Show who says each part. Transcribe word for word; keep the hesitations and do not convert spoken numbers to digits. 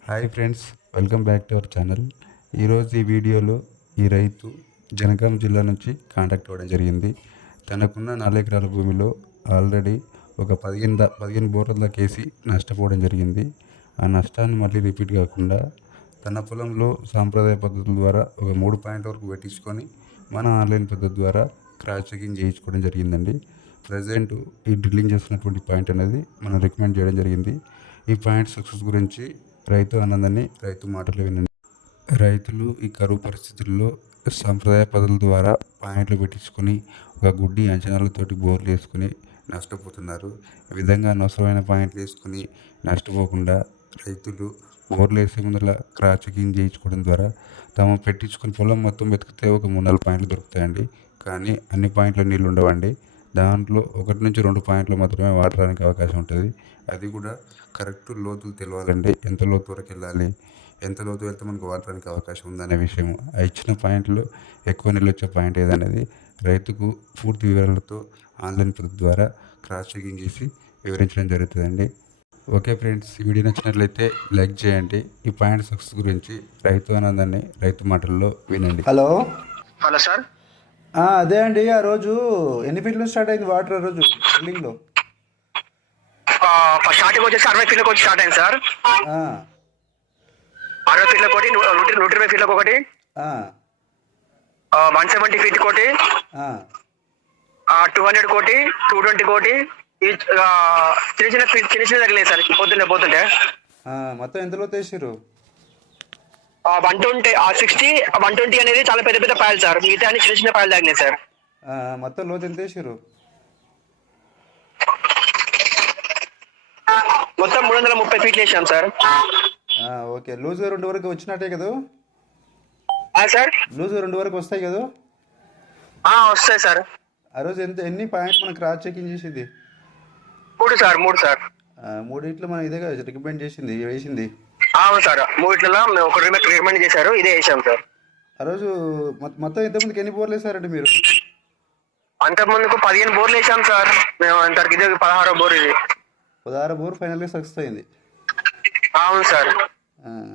Speaker 1: Hi friends, welcome back to our channel. ఈరోజు ఈ వీడియోలో ఈ రైతు జనగాం జిల్లా నుంచి కాంటాక్ట్ అవ్వడం జరిగింది. తనకున్న నాలుగు ఎకరాల భూమిలో ఆల్రెడీ ఒక పదిహేను దా పదిహేను బోర్ల దాకా వేసి నష్టపోవడం జరిగింది. ఆ నష్టాన్ని మళ్ళీ రిపీట్ కాకుండా తన పొలంలో సాంప్రదాయ పద్ధతుల ద్వారా ఒక మూడు పాయింట్ వరకు పెట్టించుకొని మన ఆన్లైన్ పద్ధతి ద్వారా క్రాస్ చెకింగ్ చేయించుకోవడం జరిగిందండి. ప్రజెంట్ ఈ డ్రిల్లింగ్ చేస్తున్నటువంటి పాయింట్ అనేది మనం రికమెండ్ చేయడం జరిగింది. ఈ పాయింట్ సక్సెస్ గురించి రైతు ఆనందాన్ని రైతు మాటలు వినండి. రైతులు ఈ కరువు పరిస్థితుల్లో సాంప్రదాయ పద్ధతుల ద్వారా పాయింట్లు పెట్టించుకొని ఒక గుడ్డి అంచనాలతోటి బోర్లు వేసుకుని నష్టపోతున్నారు. ఈ విధంగా అనవసరమైన పాయింట్లు వేసుకుని నష్టపోకుండా రైతులు బోర్లు వేసే ముందర క్రాస్ చెకింగ్ చేయించుకోవడం ద్వారా తాము పెట్టించుకుని పొలం మొత్తం వెతికితే ఒక మూడు నాలుగు పాయింట్లు దొరుకుతాయండి. కానీ అన్ని పాయింట్లు నీళ్ళు ఉండవండి. దాంట్లో ఒకటి నుంచి రెండు పాయింట్లు మాత్రమే వాడడానికి అవకాశం ఉంటుంది. అది కూడా కరెక్ట్ లోతులు తెలియాలండి. ఎంత లోతు వరకు వెళ్ళాలి, ఎంత లోతు వెళ్తే మనకు వాడడానికి అవకాశం ఉందనే విషయం, ఆ ఇచ్చిన పాయింట్లో ఎక్కువ నీళ్ళు వచ్చే పాయింట్ ఏదనేది రైతుకు పూర్తి వివరాలతో ఆన్లైన్ పద్ధతి ద్వారా క్రాస్ చెకింగ్ చేసి వివరించడం జరుగుతుందండి. ఓకే ఫ్రెండ్స్, ఈ వీడియో నచ్చినట్లయితే లైక్ చేయండి. ఈ పాయింట్ సక్సెస్ గురించి రైతు ఆనందాన్ని రైతు మాటల్లో వినండి.
Speaker 2: Hello
Speaker 3: hello sir.
Speaker 2: అదే అండి, ఆ రోజు ఎన్ని ఫీట్లు స్టార్ట్ అయింది వాటర్? ఆ రోజు బిల్డింగ్లో
Speaker 3: స్టార్టింగ్ వచ్చేసి అరవై ఫీట్లకు వచ్చి స్టార్ట్ అయింది సార్. అరవై ఫీట్లకు ఒకటి, నూట నూట ఇరవై ఫీట్లకు ఒకటి, వన్ సెవెంటీ ఫీట్ కోటి, టూ హండ్రెడ్ కోటి, టూ ట్వంటీ కోటి, చిన్న చిన్న చిన్న చిన్న తగిలేదు సార్ పొద్దున్నే పోతుంటే.
Speaker 2: మొత్తం ఎంతలో తీసారు?
Speaker 3: One twenty sixty one twenty అనేది చాలా పెద్ద పెద్ద పాయలు సార్, మిగతా అన్ని చిన్న చిన్న పాయలు తగినాయి సార్.
Speaker 2: మొత్తం లోతు ఎంత వేసారు?
Speaker 3: మొత్తం మూడు వందల ముప్పై ఫీట్లు వేసాం సార్.
Speaker 2: ఓకే, లూజ్ రెండు వరకు వచ్చినట్టే కదా
Speaker 3: సార్?
Speaker 2: లూజ్ రెండు వరకు వస్తాయి కదా?
Speaker 3: వస్తాయి సార్.
Speaker 2: ఆ రోజు ఎంత ఎన్ని పాయింట్స్ మనం క్రాస్ చెకింగ్ చేసింది?
Speaker 3: మూడు సార్. మూడు సార్
Speaker 2: మూడిట్లో మనం ఇదే రికమెండ్ చేసింది వేసింది.
Speaker 3: అవును సార్, మూడిట్లలో మేము ఒక రికమెండ్ చేశారు, ఇదే వేసాం సార్.
Speaker 2: ఆ రోజు మొత్తం ఇంతకుముందుకు ఎన్ని బోర్లు వేసారండి మీరు?
Speaker 3: అంతకుముందుకు పదిహేను బోర్లు వేసాం సార్ మేము. అంతకు ఇది పదహారో బోర్. ఇది
Speaker 2: పదహారు బోర్ ఫైనల్గా సక్సెస్ అయింది.
Speaker 3: అవును సార్.